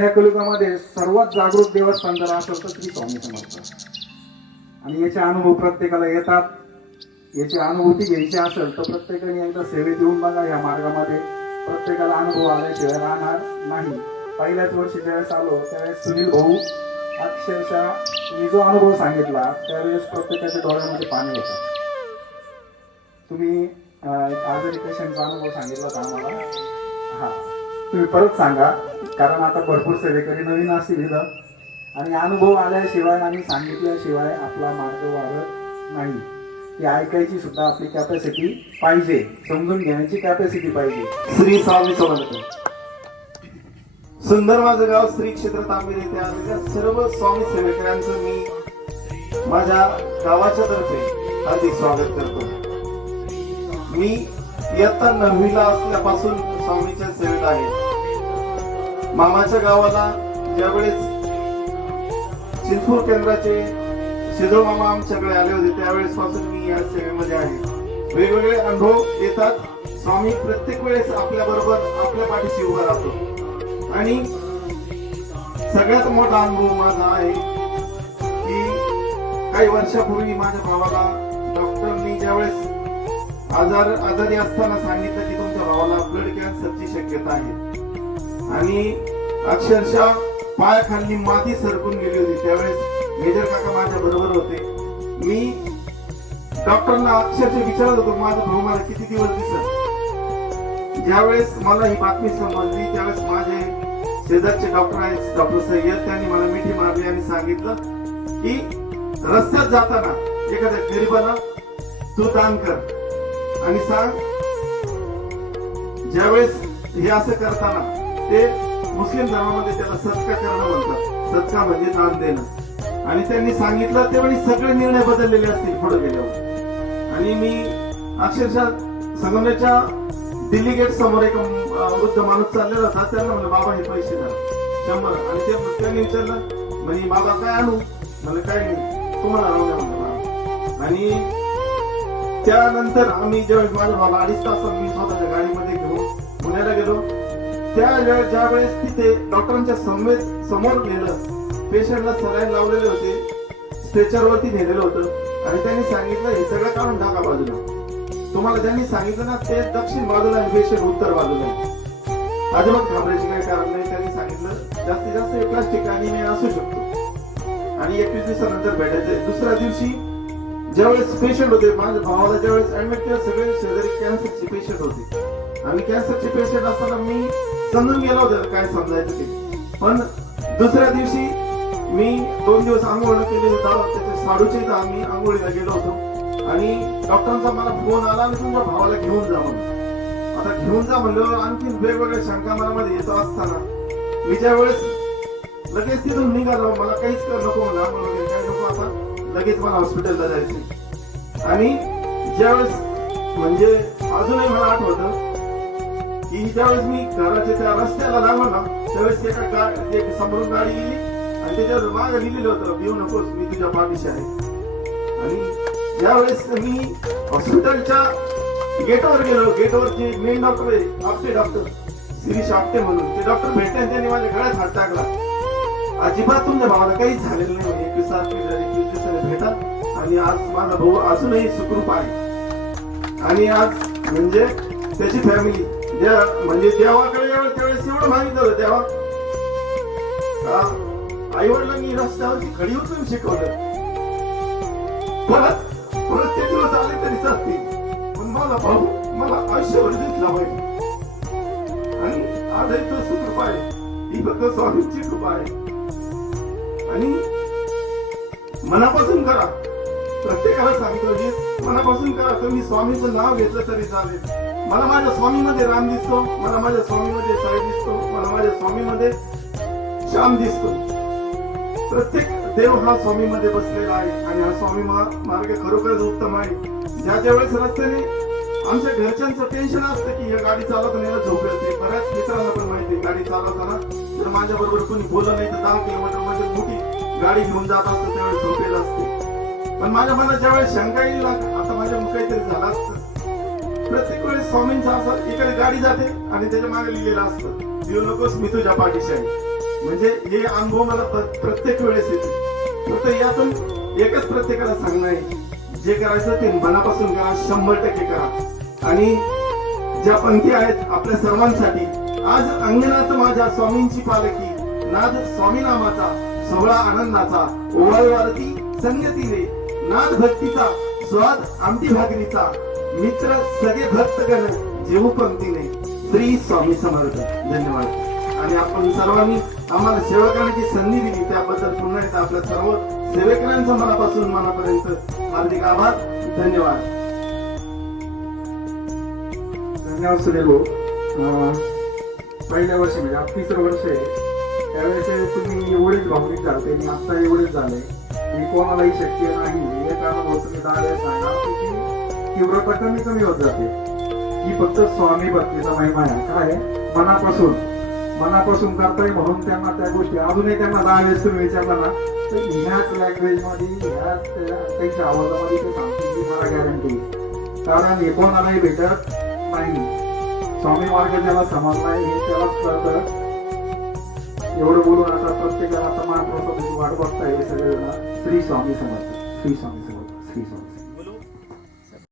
या कलियुगामध्ये सर्वात जागृत देवस्थान जर असेल तर श्री स्वामी समर्थ. आणि याचे अनुभव प्रत्येकाला येतात. याची अनुभूती घ्यायची असेल तर प्रत्येकाने एकदा सेवेत येऊन बघा या मार्गामध्ये. प्रत्येकाला अनुभव आल्याशिवाय राहणार नाही. पहिल्याच वर्षी ज्यावेळेस आलो त्यावेळेस सुनील भाऊ अक्षरशः मी जो अनुभव सांगितला त्यावेळेस प्रत्येकाच्या डोळ्यामध्ये पाणी येतं तुम्ही आज एक पेशंटचा अनुभव सांगितला होता आम्हाला. हा. तुम्ही परत सांगा कारण आता भरपूर सेवेकरी नवीन असतील इथं. आणि अनुभव आल्याशिवाय आणि सांगितल्याशिवाय आपला मार्ग वाढत नाही. ती ऐकायची सुद्धा आपली कॅपॅसिटी पाहिजे. समजून घेण्याची कॅपॅसिटी पाहिजे. श्री स्वामी समर्थ. सुंदर माझं गाव श्री क्षेत्र तांबेर येथे आलेल्या सर्व स्वामी सेवेकऱ्यांचं मी माझ्या गावाच्या तर्फे हार्दिक स्वागत करतो. मी इयत्ता नववीला असल्यापासून स्वामीच्या सेवेत आहे मामाच्या गावाला ज्यावेळेस चिंचपूर केंद्राचे शिदो मामा आमच्याकडे आले होते त्यावेळेस पासून मी या सेवेमध्ये आहे. वेगवेगळे अनुभव येतात. स्वामी प्रत्येक वेळेस आपल्या बरोबर आपल्या पाठीशी उभा राहतो. आणि सगळ्यात मोठा अनुभव माझा आहे की काही वर्षापूर्वी माझ्या भावाला डॉक्टरनी ज्यावेळेस आजार आजारी असताना सांगितलं की भावाला ब्लड कॅन्सरची शक्यता आहे. आणि अक्षरशः पायाखाली माती सरकून गेली होती. त्यावेळेस मेजर काका माझ्या बरोबर होते. मी डॉक्टरला अक्षरशः विचारत होतो माझा भाऊ मला किती दिवस दिसत? ज्यावेळेस मला ही बातमी समजली त्यावेळेस माझे शेजारचे डॉक्टर आहेत डॉक्टर सय्यद त्यांनी मला मिठी मारली आणि सांगितलं की रस्त्यात जाताना एखाद्या गरीबाला तू दान कर आणि सांग ज्यावेळेस हे असं करताना ते मुस्लिम धर्मामध्ये त्याला सत्का करणं म्हणतात. सत्का म्हणजे दान देणं. आणि त्यांनी सांगितलं त्यावेळी सगळे निर्णय बदललेले असतील पुढे गेल्यावर. आणि मी अक्षरशः संगमनेरच्या दिल्ली गेट समोर एक वृद्ध माणूस चाललेला होता. त्यांना म्हणलं बाबा हे पैसे द्या. शंभर. आणि ते त्यांनी विचारलं म्हणजे बाबा काय आणू? म्हणलं काय नाही. तुम्हाला आणू द्या बाबा. आणि त्यानंतर आम्ही ज्यावेळेस माझ्या भावाला अडीच तास मी स्वतःच्या गाडीमध्ये घेऊन पुण्याला गेलो. त्यावेळेस ज्या वेळेस तिथे डॉक्टरांच्या समवेत समोर गेलं पेशंटला सलाईन लावलेले होते स्ट्रेचरवरती नेलेलं होतं आणि त्यांनी सांगितलं हे सगळं काढून टाका बाजूला. तुम्हाला ज्यांनी सांगितलं ना ते दक्षिण बाजूला पेशंट उत्तर बाजूला अजिबात घाबरायची काही कारण नाही त्यांनी सांगितलं जास्तीत जास्त एकाच ठिकाणी मी असू शकतो. आणि एकवीस दिवसानंतर भेटायचं दुसऱ्या दिवशी ज्यावेळेस पेशंट होते माझ्या भावाला ज्यावेळेस ऍडमिट केलं सगळे शेजारी कॅन्सरचे पेशंट होते. आणि कॅन्सरचे पेशंट असताना मी समजून गेलो होतो काय समजायचं ते. पण दुसऱ्या दिवशी मी दोन दिवस आंघोळ केले होता त्याच्या साडूचे इथं आम्ही आंघोळीला गेलो होतो. आणि डॉक्टरांचा मला फोन आला आणि तुमच्या भावाला घेऊन जा म्हणून आता घेऊन जा म्हणल्यावर आणखी वेगवेगळ्या शंका मनामध्ये येत असताना. मी ज्या वेळेस लगेच तिथून निघालो मला काहीच नको म्हणलं काय नको आता. लगेच मला हॉस्पिटलला जायचे आणि ज्यावेळेस म्हणजे अजूनही मला आठवत की ज्यावेळेस मी घराच्या त्या रस्त्याला लागलो त्यावेळेस एका गा- एक समोरून गाडी गेली आणि त्याच्यावर मागं लिहिलेलं होतं भिऊ नकोस मी तुझ्या पाठीशी आहे. आणि ज्यावेळेस मी हॉस्पिटलच्या गेटवर गेलो गेटवरचे मेन डॉक्टर आहे आपटे डॉक्टर शिरीष आपटे म्हणून. ते डॉक्टर भेटले त्यांनी माझ्या गळ्यात हात टाकला. अजिबात तुमच्या भावाला काहीच झालेलं एकवीस दिवसाने आणि आज माझा भाऊ अजूनही सुखरूप आहे. आणि आज म्हणजे त्याची फॅमिली ज्या म्हणजे देवाकडे यावेळेस त्यावेळेस एवढं माहीत झालं देवा. आई वडिलांनी रस्त्यावरची खडी उचलून शिकवलं. परत परत ते दिवस आले तरी चालतील. पण मला भाऊ मला आयुष्यभर दिसला पाहिजे. आणि आजही तो सुखरूप आहे. ही फक्त स्वामींची कृपा आहे. आणि मनापासून करा. प्रत्येकाला सांगितलं की मनापासून करा. तुम्ही स्वामीचं नाव घेतलं तरी चालेल. मला माझ्या स्वामीमध्ये राम दिसतो. मला माझ्या स्वामीमध्ये साई दिसतो. मला माझ्या स्वामीमध्ये श्याम दिसतो. प्रत्येक देव हा स्वामीमध्ये बसलेला आहे. आणि हा स्वामी मार्ग खरोखरच उत्तम आहे. ज्या ज्या वेळेस रस्त्याने आमच्या घरच्यांचं टेन्शन असतं की या गाडी चालवताना याला झोप येते. बऱ्याच मित्रांना पण माहिती आहे गाडी चालवताना जर माझ्या बरोबर कोणी बोललं नाही तर दहा किलोमीटरमध्ये मोठी गाडी घेऊन जात असतो त्यावेळेस झोपेल असते. पण माझ्या मनात ज्यावेळेस शंका येईल आता माझ्या काहीतरी झाला असत. प्रत्येक वेळेस स्वामींचा असं इकडे गाडी जाते आणि त्याच्यामागे लिहिलेलं असतं देऊ नकोस मी तुझ्या पाठीशी आहे. म्हणजे हे अनुभव मला प्रत्येक वेळेस येते. फक्त यातून एकच प्रत्येकाला सांगणं आहे जे करायचं ते मनापासून करा शंभर टक्के करा. आणि ज्या पंक्ती आहेत आपल्या सर्वांसाठी आज अंगणात माझ्या स्वामींची पालखी नाद स्वामी नामाचा सोहळा आनंदाचा ओवाळवारती संगतीने नाद भक्तीचा स्वाद आमटी भाकरीचा मित्र सगळे भक्तगण जेऊ पंक्तीने. श्री स्वामी समर्थ. धन्यवाद. आणि आपण सर्वांनी आम्हाला सेवा करण्याची संधी दिली. त्याबद्दल पुन्हा एकदा आपल्या सर्व सेवेकरांचं मनापासून मनापर्यंत हार्दिक आभार. धन्यवाद. धन्यवाद सुनील भाऊ अं, पहिल्या वर्षी म्हणजे तिसरं वर्ष आहे. त्यावेळेस तुम्ही एवढेच भावनिक झालते मी आत्ता एवढेच झाले. मी कोणालाही शक्य नाही एक अनुभव तुम्ही दहा वेळेस सांगा. त्याची तीव्रता कमी कमी होत जाते. ही फक्त स्वामी भक्तीचा महिमा आहे. काय मनापासून. मनापासून करताय म्हणून त्यांना त्या गोष्टी अजूनही त्यांना दहा वेळेस तुम्ही विचारला ना तर ह्याच लँग्वेजमध्ये ह्याच त्यांच्या आवाजामध्ये ते सांगतील की मला गॅरंटी कारण हे कोणालाही भेटत नाही. स्वामी मार्ग ज्याला समजलाय हे त्यालाच कळतं. एवढं बोलून आता प्रत्येकाला आता महाप्रसादाची वाट बघताय हे सगळेजण. श्री स्वामी समर्थ. श्री स्वामी समर्थ. श्री स्वामी